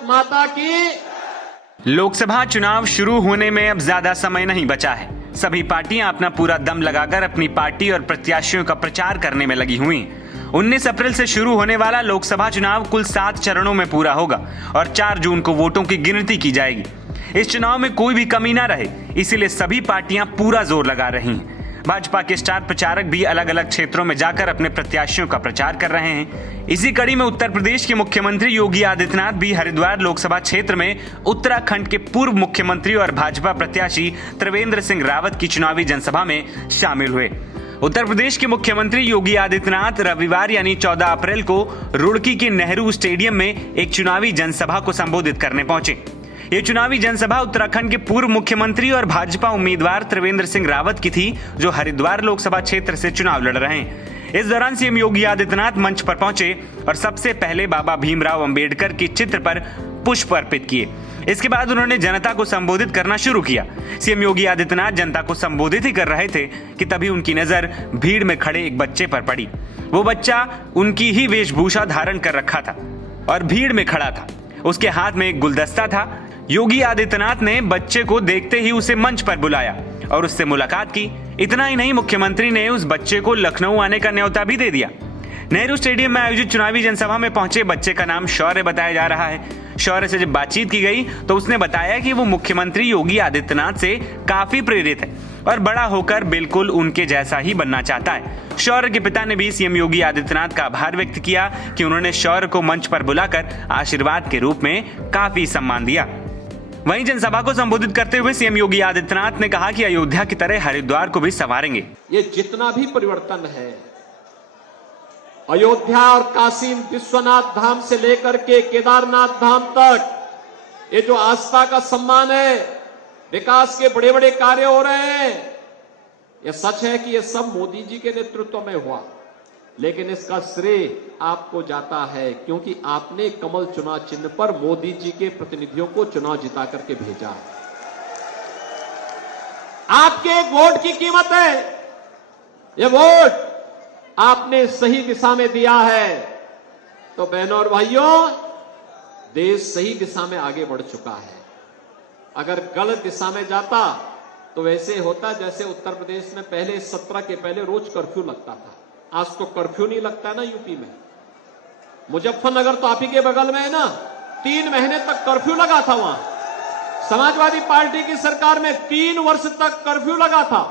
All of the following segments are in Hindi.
भारत माता की। लोकसभा चुनाव शुरू होने में अब ज्यादा समय नहीं बचा है। सभी पार्टियां अपना पूरा दम लगाकर अपनी पार्टी और प्रत्याशियों का प्रचार करने में लगी हुई। 19 अप्रैल से शुरू होने वाला लोकसभा चुनाव कुल 7 चरणों में पूरा होगा और 4 जून को वोटों की गिनती की जाएगी। इस चुनाव में कोई भी कमी ना रहे, इसीलिए सभी पार्टियां पूरा जोर लगा रही हैं। भाजपा के स्टार प्रचारक भी अलग अलग क्षेत्रों में जाकर अपने प्रत्याशियों का प्रचार कर रहे हैं। इसी कड़ी में उत्तर प्रदेश के मुख्यमंत्री योगी आदित्यनाथ भी हरिद्वार लोकसभा क्षेत्र में उत्तराखंड के पूर्व मुख्यमंत्री और भाजपा प्रत्याशी त्रिवेंद्र सिंह रावत की चुनावी जनसभा में शामिल हुए। उत्तर प्रदेश के मुख्यमंत्री योगी आदित्यनाथ रविवार यानी 14 अप्रैल को रुड़की के नेहरू स्टेडियम में एक चुनावी जनसभा को संबोधित करने पहुंचे। ये चुनावी जनसभा उत्तराखंड के पूर्व मुख्यमंत्री और भाजपा उम्मीदवार त्रिवेंद्र सिंह रावत की थी, जो हरिद्वार लोकसभा क्षेत्र से चुनाव लड़ रहे हैं। इस दौरान सीएम योगी आदित्यनाथ मंच पर पहुंचे और सबसे पहले बाबा भीमराव अंबेडकर के चित्र पर पुष्प अर्पित किए। इसके बाद उन्होंने जनता को संबोधित करना शुरू किया। सीएम योगी आदित्यनाथ जनता को संबोधित ही कर रहे थे कि तभी उनकी नजर भीड़ में खड़े एक बच्चे पर पड़ी। वो बच्चा उनकी ही वेशभूषा धारण कर रखा था और भीड़ में खड़ा था। उसके हाथ में एक गुलदस्ता था। योगी आदित्यनाथ ने बच्चे को देखते ही उसे मंच पर बुलाया और उससे मुलाकात की। इतना ही नहीं, मुख्यमंत्री ने उस बच्चे को लखनऊ आने का न्योता भी दे दिया। नेहरू स्टेडियम में आयोजित चुनावी जनसभा में पहुंचे बच्चे का नाम शौर्य बताया जा रहा है। शौर्य से जब बातचीत की गई तो उसने बताया कि वो मुख्यमंत्री योगी आदित्यनाथ से काफी प्रेरित है और बड़ा होकर बिल्कुल उनके जैसा ही बनना चाहता है। शौर्य के पिता ने भी सीएम योगी आदित्यनाथ का आभार व्यक्त किया कि उन्होंने शौर्य को मंच पर बुलाकर आशीर्वाद के रूप में काफी सम्मान दिया। वहीं जनसभा को संबोधित करते हुए सीएम योगी आदित्यनाथ ने कहा कि अयोध्या की तरह हरिद्वार को भी संवारेंगे। ये जितना भी परिवर्तन है, अयोध्या और काशी विश्वनाथ धाम से लेकर के केदारनाथ धाम तक, ये जो आस्था का सम्मान है, विकास के बड़े बड़े कार्य हो रहे हैं, यह सच है कि यह सब मोदी जी के नेतृत्व में हुआ, लेकिन इसका श्रेय आपको जाता है क्योंकि आपने कमल चुनाव चिन्ह पर मोदी जी के प्रतिनिधियों को चुनाव जिता करके भेजा है। आपके एक वोट की कीमत है। यह वोट आपने सही दिशा में दिया है तो बहनों और भाइयों, देश सही दिशा में आगे बढ़ चुका है। अगर गलत दिशा में जाता तो वैसे होता जैसे उत्तर प्रदेश में पहले 17 के पहले रोज कर्फ्यू लगता था। आज तो कर्फ्यू नहीं लगता ना यूपी में। मुजफ्फरनगर तो आप ही के बगल में है ना, 3 महीने तक कर्फ्यू लगा था वहां। समाजवादी पार्टी की सरकार में 3 वर्ष तक कर्फ्यू लगा था।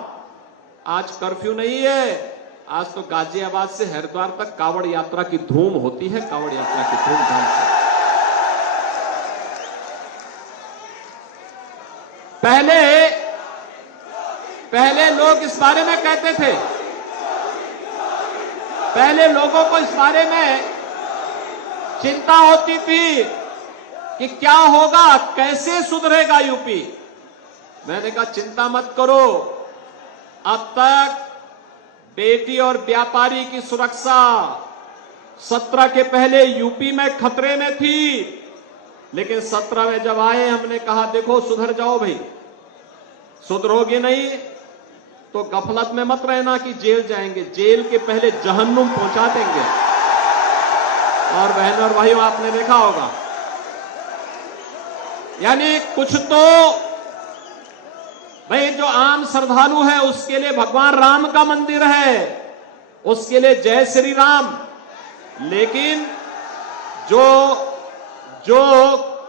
आज कर्फ्यू नहीं है। आज तो गाजियाबाद से हरिद्वार तक कावड़ यात्रा की धूम होती है, कावड़ यात्रा की धूमधाम से। पहले लोग इस बारे में कहते थे, पहले लोगों को इस बारे में चिंता होती थी कि क्या होगा, कैसे सुधरेगा यूपी। मैंने कहा चिंता मत करो, अब तक बेटी और व्यापारी की सुरक्षा 17 के पहले यूपी में खतरे में थी, लेकिन 17 में जब आए हमने कहा देखो सुधर जाओ भाई। सुधरोगे नहीं तो गफलत में मत रहना कि जेल जाएंगे, जेल के पहले जहन्नुम पहुंचा देंगे। और बहनों और भाइयों, आपने देखा होगा, यानी कुछ तो भाई जो आम श्रद्धालु है उसके लिए भगवान राम का मंदिर है, उसके लिए जय श्री राम, लेकिन जो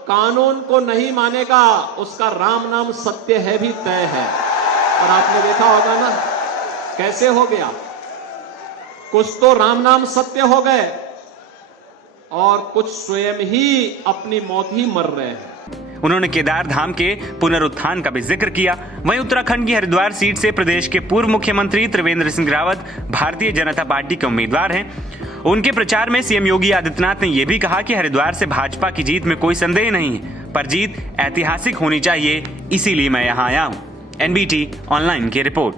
कानून को नहीं मानेगा उसका राम नाम सत्य है भी तय है। और आपने देखा होगा ना कैसे हो गया, कुछ तो राम नाम सत्य हो गए और कुछ स्वयं ही अपनी मौत ही मर रहे हैं। उन्होंने केदार धाम के पुनरुत्थान का भी जिक्र किया। वहीं उत्तराखंड की हरिद्वार सीट से प्रदेश के पूर्व मुख्यमंत्री त्रिवेंद्र सिंह रावत भारतीय जनता पार्टी के उम्मीदवार हैं। उनके प्रचार में सीएम योगी आदित्यनाथ ने यह भी कहा कि हरिद्वार से भाजपा की जीत में कोई संदेह नहीं है, पर जीत ऐतिहासिक होनी चाहिए, इसीलिए मैं यहाँ आया हूँ। एनबीटी ऑनलाइन की रिपोर्ट।